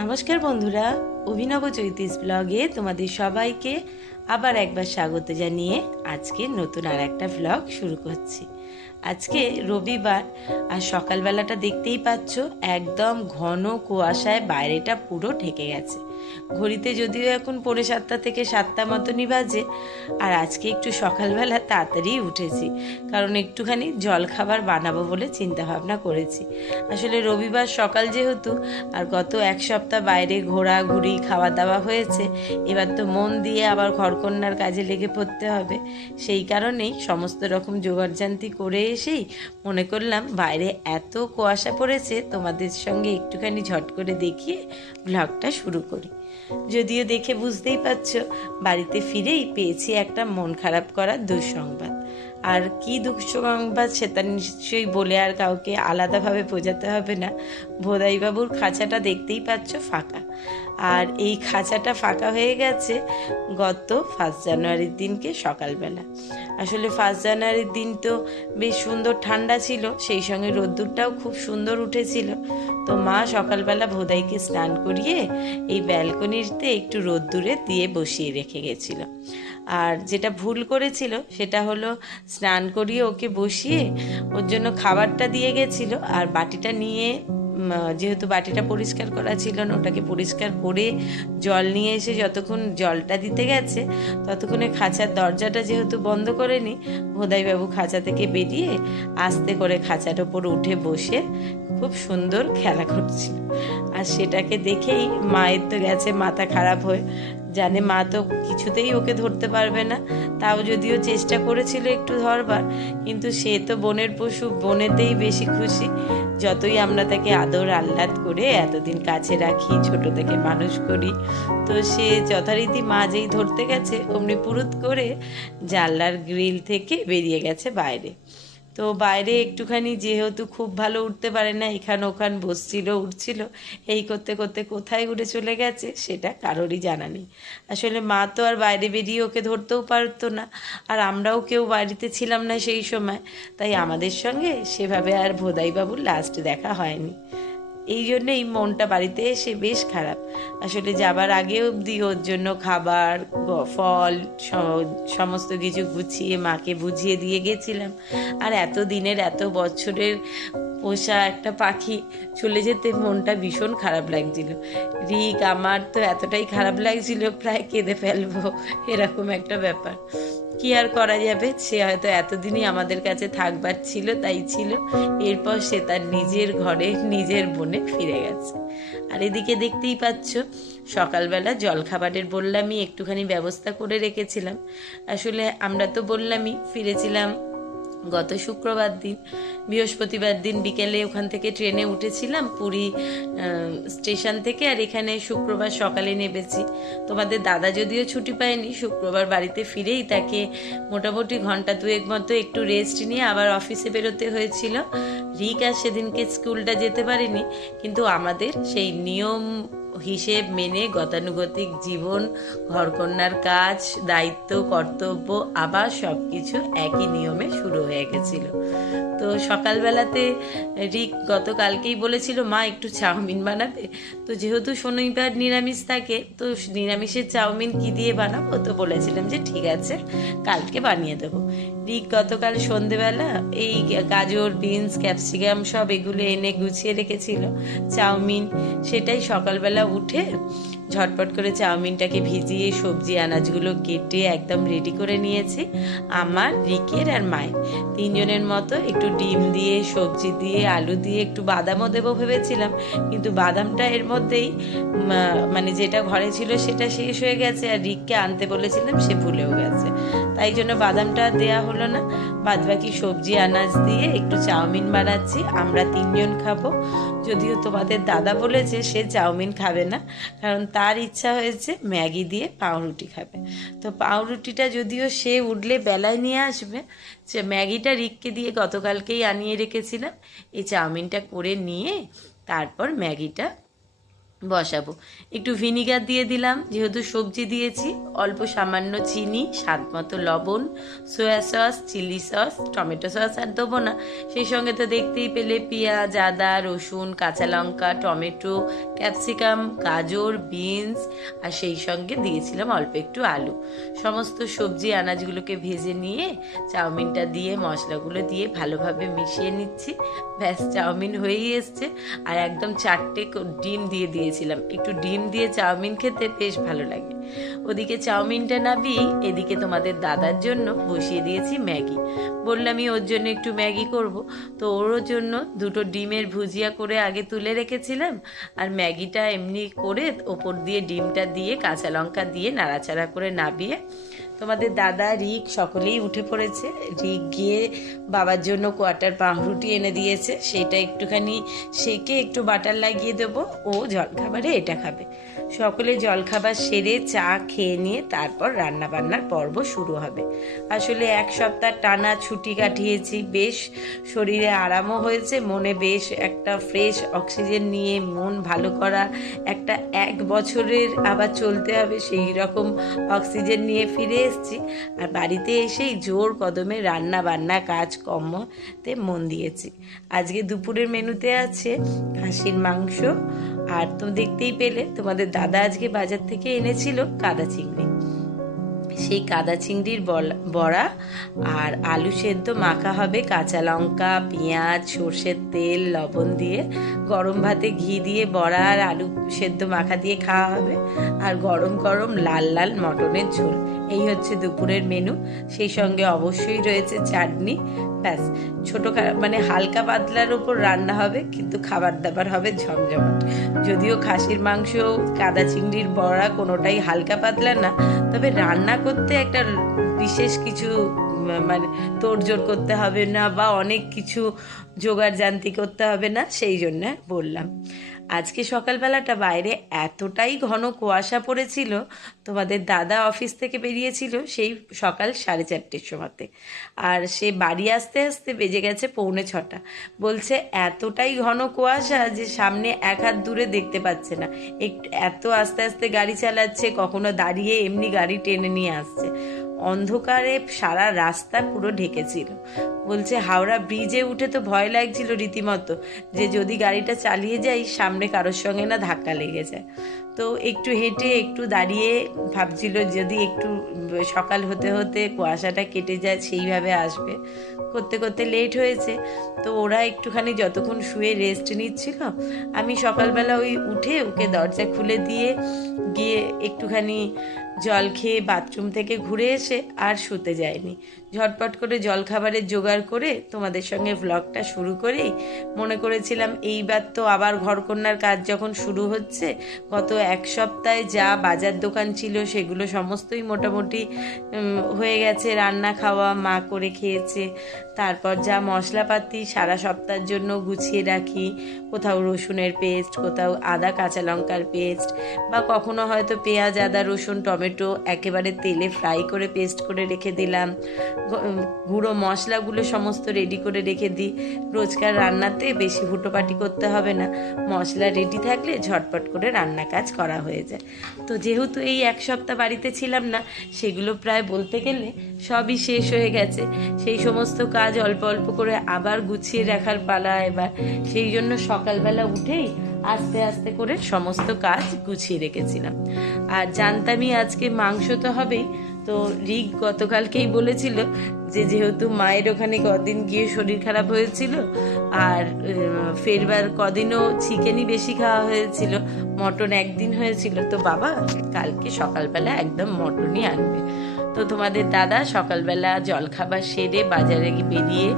নমস্কার বন্ধুরা, অভিনব চৈতিস ব্লগে তোমাদের সবাইকে আবার একবার স্বাগত জানিয়ে আজকে নতুন আর একটা ব্লগ শুরু করছি। আজকে রবিবার আর সকালবেলাটা দেখতেই পাচ্ছ, একদম ঘন কুয়াশায় বাইরেটা পুরো ঢেকে গেছে। ঘড়িতে যদিও এখন 7:45 থেকে 7টা মতনই বাজে, আর আজকে একটু সকালবেলা তাড়াতাড়ি উঠেছি, কারণ একটুখানি জলখাবার বানাবো বলে চিন্তা ভাবনা করেছি। আসলে রবিবার সকাল যেহেতু, আর গত এক সপ্তাহ বাইরে ঘোরাঘুরি খাওয়া দাওয়া হয়েছে, এবার তো মন দিয়ে আবার ঘরকন্যার কাজে লেগে পড়তে হবে। সেই কারণেই সমস্ত রকম জোগাড়জান্তি করে এসেই মনে করলাম বাইরে এত কুয়াশা পড়েছে, তোমাদের সঙ্গে একটুখানি ঝট করে দেখিয়ে ব্লগটা শুরু করি। যদিও দেখে বুঝতেই পারছো, বাড়িতে ফিরেই পেয়েছি একটা মন খারাপ করার দুঃসংবাদ। আর কি দুঃসংবাদ সেটা নিশ্চয়ই বলে আর কাউকে আলাদাভাবে বোঝাতে হবে না। ভোদাইবাবুর খাঁচাটা দেখতেই পাচ্ছ ফাঁকা, আর এই খাঁচাটা ফাঁকা হয়ে গেছে গত 1 জানুয়ারির দিনকে সকালবেলা। আসলে 1 জানুয়ারির দিন তো বেশ সুন্দর ঠান্ডা ছিল, সেই সঙ্গে রোদ্দুরটাও খুব সুন্দর উঠেছিল। তো মা সকালবেলা ভোদাইকে স্নান করিয়ে এই ব্যালকনিতে একটু রোদ্দুরে দিয়ে বসিয়ে রেখে গেছিল। আর যেটা ভুল করেছিল সেটা হলো, স্নান করিয়ে ওকে বসিয়ে ওর জন্য খাবারটা দিয়ে গেছিল, আর বাটিটা নিয়ে যেহেতু বাটিটা পরিষ্কার করা ছিল না, ওটাকে পরিষ্কার করে জল নিয়ে এসে যতক্ষণ জলটা দিতে গেছে ততক্ষণে খাঁচার দরজাটা যেহেতু বন্ধ করেনি, ভোদাইবাবু খাঁচা থেকে বেরিয়ে আস্তে করে খাঁচার ওপর উঠে বসে খুব সুন্দর খেলা করছিল। আর সেটাকে দেখেই মায়ের তো গেছে মাথা খারাপ হয়ে, জানে মা তো কিছুতেই ওকে ধরতে পারবে না। তাও যদিও চেষ্টা করেছিল একটু ধরবার, কিন্তু সে তো বনের পশু, বনেতেই বেশি খুশি। যতই আমরা তাকে আদর আহ্লাদ করে এতদিন কাছে রাখি, ছোট থেকে মানুষ করি, তো সে যথারীতি মা যেই ধরতে গেছে অমনি পুরুত করে জানলার গ্রিল থেকে বেরিয়ে গেছে বাইরে। তো বাইরে একটুখানি যেহেতু খুব ভালো উঠতে পারে না, এখান ওখান বসছিল উঠছিল, এই করতে করতে কোথায় উড়ে চলে গেছে সেটা কারোরই জানা নেই। আসলে মা তো আর বাইরে বেরিয়ে ওকে ধরতেও পারতো না, আর আমরাও কেউ বাড়িতে ছিলাম না সেই সময়, তাই আমাদের সঙ্গে সেভাবে আর ভোদাইবাবুর লাস্ট দেখা হয়নি। এই জন্যেই মনটা বাড়িতে এসে বেশ খারাপ। আসলে যাবার আগে অবধি ওর জন্য খাবার, ফল, সমস্ত কিছু গুছিয়ে মাকে বুঝিয়ে দিয়ে গেছিলাম। আর এত দিনের, এত বছরের পোষা একটা পাখি চলে যেতে মনটা ভীষণ খারাপ লাগছিল। রিক আমার তো এতটাই খারাপ লাগছিল, প্রায় কেঁদে ফেলবো এরকম একটা ব্যাপার। কি আর করা যাবে, সে হয়তো এতদিনই আমাদের কাছে থাকবার ছিল তাই ছিল, এরপর সে তার নিজের ঘরে নিজের বনে ফিরে গেছে। আর এদিকে দেখতেই পাচ্ছ, সকালবেলা জলখাবারের বললামই একটুখানি ব্যবস্থা করে রেখেছিলাম। আসলে আমরা তো বললামই ফিরেছিলাম গত শুক্রবার দিন। বৃহস্পতিবার দিন বিকেলে ওখান থেকে ট্রেনে উঠেছিলাম পুরী স্টেশন থেকে, আর এখানে শুক্রবার সকালে নেমেছি। তোমাদের দাদা যদিও ছুটি পায়নি, শুক্রবার বাড়িতে ফিরেই তাকে মোটামুটি ঘন্টা 2 মতো একটু রেস্ট নিয়ে আবার অফিসে বেরোতে হয়েছিল। রিক আর সেদিনকে স্কুলটা যেতে পারেনি, কিন্তু আমাদের সেই নিয়ম হিসেব মেনে গতানুগতিক জীবন, ঘরকন্যার কাজ, দায়িত্ব, কর্তব্য আবার সব কিছু একই নিয়মে শুরু হয়ে গেছিল। তো সকালবেলাতে রিক গতকালকেই বলেছিল মা একটু চাউমিন বানাবে, তো যেহেতু শনিবার নিরামিষ থাকে, তো নিরামিষের চাউমিন কি দিয়ে বানাবো, তো বলেছিলাম যে ঠিক আছে কালকে বানিয়ে দেবো। রিক গতকাল সন্ধেবেলা এই গাজর, বিনস, ক্যাপসিকাম সব এগুলো এনে গুছিয়ে রেখেছিল চাউমিন, সেটাই সকালবেলা উঠে ঝটপট করে চাউমিনটাকে ভিজিয়ে সবজি আনাজগুলো কেটে একদম রেডি করে নিয়েছি। আমার, রিকের আর মায়ের 3 জনের মতো একটু ডিম দিয়ে, সবজি দিয়ে, আলু দিয়ে, একটু বাদামও দেবো ভেবেছিলাম, কিন্তু বাদামটা এর মধ্যেই মানে যেটা ঘরে ছিল সেটা শেষ হয়ে গেছে, আর রিককে আনতে বলেছিলাম সে ভুলেও গেছে, তাই জন্য বাদামটা দেয়া হলো না। বাদবাকি সবজি আনাজ দিয়ে একটু চাউমিন বানাচ্ছি, আমরা 3 জন খাবো। যদিও তোমাদের দাদা বলেছে সে চাউমিন খাবে না, কারণ তার ইচ্ছা হয়েছে ম্যাগি দিয়ে পাউরুটি খাবে। তো পাউরুটিটা যদিও সে উঠলে বেলায় নিয়ে আসবে, সে ম্যাগিটা রিককে দিয়ে গতকালকেই আনিয়ে রেখেছিলাম। এই চাউমিনটা করে নিয়ে তারপর ম্যাগিটা বসাবো। একটু ভিনিগার দিয়ে দিলাম, যেহেতু সবজি দিয়েছি। অল্প সামান্য চিনি, স্বাদ মতো লবণ, soya sauce, chilli sauce, tomato sauce আর দেবো না। সেই সঙ্গে তো দেখতেই পেলে পেঁয়াজ, আদা, রসুন, কাঁচা লঙ্কা, টমেটো, ক্যাপসিকাম, গাজর, বিনস আর সেই সঙ্গে দিয়েছিলাম অল্প একটু আলু। সমস্ত সবজি আনাজগুলোকে ভেজে নিয়ে চাউমিনটা দিয়ে মশলাগুলো দিয়ে ভালোভাবে মিশিয়ে নিচ্ছি। ব্যাস, চাউমিন হয়েই এসছে। আর একদম 4টে ডিম দিয়ে দিয়েছিলাম। একটু ডিম দিয়ে চাউমিন খেতে বেশ ভালো লাগে। ওদিকে চাউমিনটা নাবিয়ে এদিকে তোমাদের দাদার জন্য বসিয়ে দিয়েছি ম্যাগি। বললামই ওর জন্য একটু ম্যাগি করব, তো ওর জন্য 2টো ডিমের ভুজিয়া করে আগে তুলে রেখেছিলাম। আর ম্যাগিটা এমনি করে ওপর দিয়ে ডিমটা দিয়ে কাঁচা লঙ্কা দিয়ে নাড়াচাড়া করে নাবিয়ে তোমাদের দাদা, রিক সকলেই উঠে পড়েছে। রিক গিয়ে বাবার জন্য কোয়ার্টার পাউরুটি এনে দিয়েছে, সেটা একটুখানি সেকে একটু বাটার লাগিয়ে দেবো। ও জলখাবারে এটা খাবে। সকলে জলখাবার সেরে চা খেয়ে নিয়ে তারপর রান্না বান্নার পর্ব শুরু হবে। আসলে 1 সপ্তাহ টানা ছুটি কাটিয়েছি, বেশ শরীরে আরামও হয়েছে, মনে বেশ একটা ফ্রেশ অক্সিজেন নিয়ে মন ভালো করা, একটা 1 বছরের আবার চলতে হবে সেই রকম অক্সিজেন নিয়ে ফিরে এসেছি। আর বাড়িতে এসেই জোর কদমে রান্না বান্না কাজকর্মতে মন দিয়েছি। আজকে দুপুরের মেনুতে আছে খাসির মাংস, আর তো দেখতেই পেলে তোমাদের দাদা আজকে বাজার থেকে এনেছিল কাদা চিংড়ি। সেই কাদা চিংড়ির বড়া আর আলু সেদ্ধ মাখা হবে কাঁচা লঙ্কা, পেঁয়াজ, সর্ষের তেল, লবণ দিয়ে। গরম ভাতে ঘি দিয়ে বড়া আর আলু সেদ্ধ মাখা দিয়ে খাওয়া হবে। আর গরম গরম লাল লাল মটনের ঝোল। এই হচ্ছে দুপুরের মেনু। সেই সঙ্গে অবশ্যই রয়েছে চাটনি। ব্যাস, মানে হালকা পাতলার উপর রান্না হবে, কিন্তু খাবার দাবার হবে ঝমঝমাট। যদিও খাসির মাংস, কাদা চিংড়ির বড়া কোনোটাই হালকা পাতলা না, তবে রান্না করতে একটা বিশেষ কিছু মানে তোড়জোড় করতে হবে না, বা অনেক কিছু জোগাড় জান্তি করতে হবে না, সেই জন্য বললাম। আজকে সকালবেলাটা বাইরে এতটাই ঘন কুয়াশা পড়েছিল, তোমাদের দাদা অফিস থেকে বেরিয়েছিল সেই সকাল 4:30 সময়তে। আর সে বাড়ি আসতে আসতে বেজে গেছে 5:45। বলছে এতটাই ঘন কুয়াশা যে সামনে 1 হাত দূরে দেখতে পাচ্ছে না। একটু এত আস্তে আস্তে গাড়ি চালাচ্ছে, কখনো দাঁড়িয়ে এমনি গাড়ি টেনে নিয়ে আসছে। অন্ধকারে সারা রাস্তা পুরো ঢেকেছিল। বলছে হাওড়া ব্রিজে উঠে তো ভয় লাগছিল রীতিমতো, যে যদি গাড়িটা চালিয়ে যাই সামনে কারোর সঙ্গে না ধাক্কা লেগে যায়। তো একটু হেঁটে একটু দাঁড়িয়ে ভাবছিল যদি একটু সকাল হতে হতে কুয়াশাটা কেটে যায় সেইভাবে আসবে। করতে করতে লেট হয়েছে। তো ওরা একটুখানি যতক্ষণ শুয়ে রেস্ট নিচ্ছিল, আমি সকালবেলা ওই উঠে ওকে দরজা খুলে দিয়ে গিয়ে একটুখানি জল খেয়ে বাথরুম থেকে ঘুরে এসে আর শুতে যায়নি। ঝটপট করে জলখাবারের জোগাড় করে তোমাদের সঙ্গে ভ্লগটা শুরু করেই মনে করেছিলাম এইবার তো আবার ঘরকন্যার কাজ যখন শুরু হচ্ছে, গত 1 সপ্তাহে যা বাজার দোকান ছিল সেগুলো সমস্তই মোটামুটি হয়ে গেছে। রান্না খাওয়া মা করে খেয়েছে। তারপর যা মশলাপাতি সারা সপ্তাহের জন্য গুছিয়ে রাখি, কোথাও রসুনের পেস্ট, কোথাও আদা কাঁচা লঙ্কার পেস্ট, বা কখনো হয়তো পেঁয়াজ, আদা, রসুন, টমেটো একেবারে তেলে ফ্রাই করে পেস্ট করে রেখে দিলাম। গুঁড়ো মশলাগুলো সমস্ত রেডি করে রেখে দিই। রোজকার রান্নাতে বেশি হুটোপাটি করতে হবে না, মশলা রেডি থাকলে ঝটপট করে রান্না কাজ করা হয়ে যায়। তো যেহেতু এই 1 সপ্তাহ বাড়িতে ছিলাম না, সেগুলো প্রায় বলতে গেলে সবই শেষ হয়ে গেছে। সেই সমস্ত কাজ অল্প অল্প করে আবার গুছিয়ে রাখার পালা এবার। সেই জন্য সকালবেলা উঠেই আস্তে আস্তে করে সমস্ত কাজ গুছিয়ে রেখেছিলাম। আর জানতামই আজকে মাংস তো হবেই। তো রিক গতকালকেই বলেছিল যে যেহেতু মায়ের ওখানে কদিন গিয়ে শরীর খারাপ হয়েছিল, আর ফেরবার কদিনও চিকেনই বেশি খাওয়া হয়েছিল, মটন একদিন হয়েছিল, তো বাবা কালকে সকালবেলা একদম মটনই আনবে। তো তোমাদের দাদা সকালবেলা জলখাবার সেরে বাজারে বেরিয়ে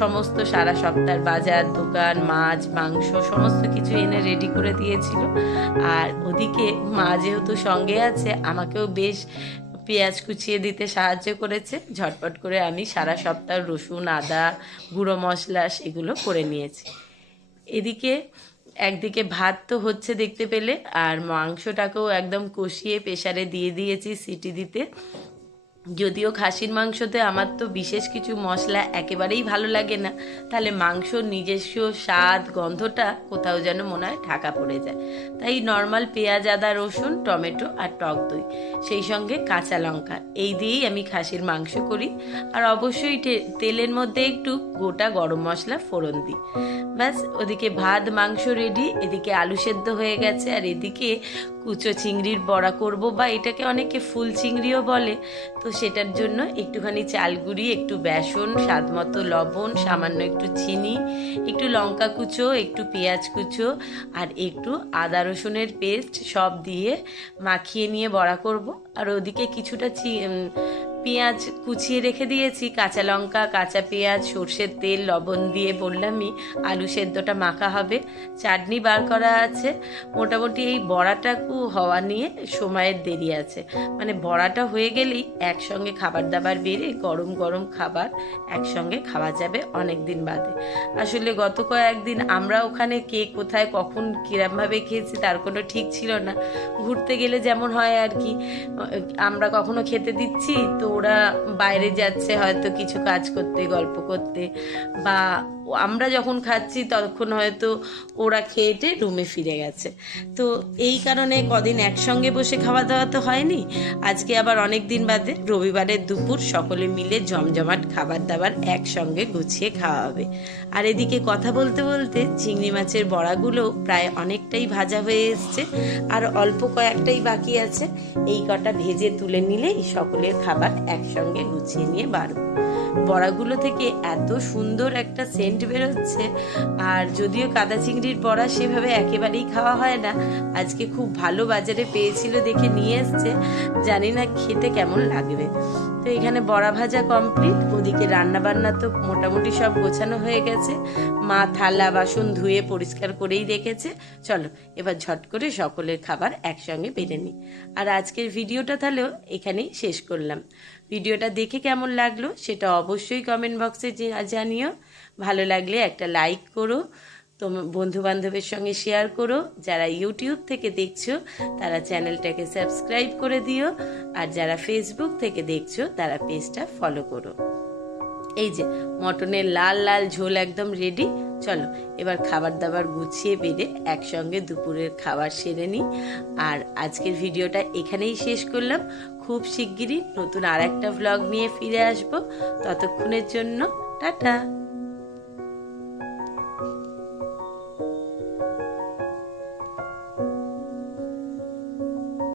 সমস্ত সারা সপ্তাহের বাজার দোকান, মাছ মাংস সমস্ত কিছু এনে রেডি করে দিয়েছিল। আর ওদিকে মা যেহেতু সঙ্গে আছে, আমাকেও বেশ পেঁয়াজ কুচিয়ে দিতে সাহায্য করেছে। ঝটপট করে আমি সারা সপ্তাহ রসুন, আদা, গুঁড়ো মশলা সেগুলো করে নিয়েছি। এদিকে একদিকে ভাত তো হচ্ছে দেখতে পেলে, আর মাংসটাকেও একদম কষিয়ে প্রেসারে দিয়ে দিয়েছি সিটি দিতে। যদিও খাসির মাংসতে আমার তো বিশেষ কিছু মশলা একেবারেই ভালো লাগে না, তাহলে মাংসর নিজস্ব স্বাদ গন্ধটা কোথাও যেন মনে হয় ঢাকা পড়ে যায়। তাই নর্মাল পেঁয়াজ, আদা, রসুন, টমেটো আর টক দই, সেই সঙ্গে কাঁচা লঙ্কা, এই দিয়েই আমি খাসির মাংস করি। আর অবশ্যই তেলের মধ্যে একটু গোটা গরম মশলা ফোড়ন দিই। ব্যাস, ওদিকে ভাত মাংস রেডি, এদিকে আলু সেদ্ধ হয়ে গেছে, আর এদিকে কুচো চিংড়ির বড়া করব, বা এটাকে অনেকে ফুল চিংড়িও বলে। তো সেটার জন্য একটুখানি চাল গুঁড়ি, একটু বেসন, স্বাদ মতো লবণ, সামান্য একটু চিনি, একটু লঙ্কা কুচো, একটু পেঁয়াজ কুচো আর একটু আদা রসুনের পেস্ট সব দিয়ে মাখিয়ে নিয়ে বড়া করব। আর ওদিকে কিছুটা পেঁয়াজ কুচিয়ে রেখে দিয়েছি, কাঁচা লঙ্কা, কাঁচা পেঁয়াজ, সর্ষের তেল, লবণ দিয়ে বললামই আলু সেদ্ধটা মাখা হবে। চাটনি বার করা আছে। মোটামুটি এই বড়াটাকু হওয়া নিয়ে সময়ের দেরি আছে, মানে বড়াটা হয়ে গেলেই একসঙ্গে খাবার দাবার বেড়ে গরম গরম খাবার একসঙ্গে খাওয়া যাবে অনেক দিন বাদে। আসলে গত কয়েকদিন আমরা ওখানে কে কোথায় কখন কিরমভাবে খেয়েছি তার কোনো ঠিক ছিল না। ঘুরতে গেলে যেমন হয় আর কি, আমরা কখনো খেতে দিচ্ছি তো ওরা বাইরে যাচ্ছে হয়তো কিছু কাজ করতে, গল্প করতে, বা আমরা যখন খাচ্ছি তখন হয়তো ওরা খেয়েটে রুমে ফিরে গেছে। তো এই কারণে কদিন একসঙ্গে বসে খাওয়া দাওয়া তো হয়নি। আজকে আবার অনেক দিন বাদে রবিবারের দুপুর সকলে মিলে জমজমাট খাবার দাবার একসঙ্গে গুছিয়ে খাওয়া হবে। আর এদিকে কথা বলতে বলতে চিংড়ি মাছের বড়াগুলো প্রায় অনেকটাই ভাজা হয়ে এসছে, আর অল্প কয়েকটাই বাকি আছে। এই কটা ভেজে তুলে নিলেই সকলের খাবার একসঙ্গে গুছিয়ে নিয়ে বাড়ব। বড়াগুলো থেকে এত সুন্দর একটা সেন্ট বেরোচ্ছে। আর যদিও কাদা চিংড়ির বড়া সেভাবে একেবারেই খাওয়া হয় না, আজকে খুব ভালো বাজারে পেয়েছিল দেখে নিয়ে এসছে, জানি না খেতে কেমন লাগবে। তো এখানে বড়া ভাজা কমপ্লিট, ওদিকে রান্না বান্না তো মোটামুটি সব গোছানো হয়ে গেছে। মা থালা বাসন ধুয়ে পরিষ্কার করেই রেখেছে। চলো এবার ঝট করে সকলের খাবার একসঙ্গে বেড়ে নিই। আর আজকের ভিডিওটা তাহলেও এখানেই শেষ করলাম। ভিডিওটা দেখে কেমন লাগলো সেটা অবশ্যই কমেন্ট বক্সে জানিও। ভালো লাগলে একটা লাইক করো, তোমার বন্ধু বান্ধবের সঙ্গে শেয়ার করো। যারা ইউটিউব থেকে দেখছো তারা চ্যানেলটাকে সাবস্ক্রাইব করে দিও, আর যারা ফেসবুক থেকে দেখছো তারা পেজটা ফলো করো। এই যে মটনের লাল লাল ঝোল একদম রেডি। চলো এবার খাবার দাবার গুছিয়ে বেড়ে একসঙ্গে দুপুরের খাবার সেরে নিই। আর আজকের ভিডিওটা এখানেই শেষ করলাম। খুব শিগগিরই নতুন আর একটা ভ্লগ নিয়ে ফিরে আসবো। ততক্ষণের জন্য টাটা।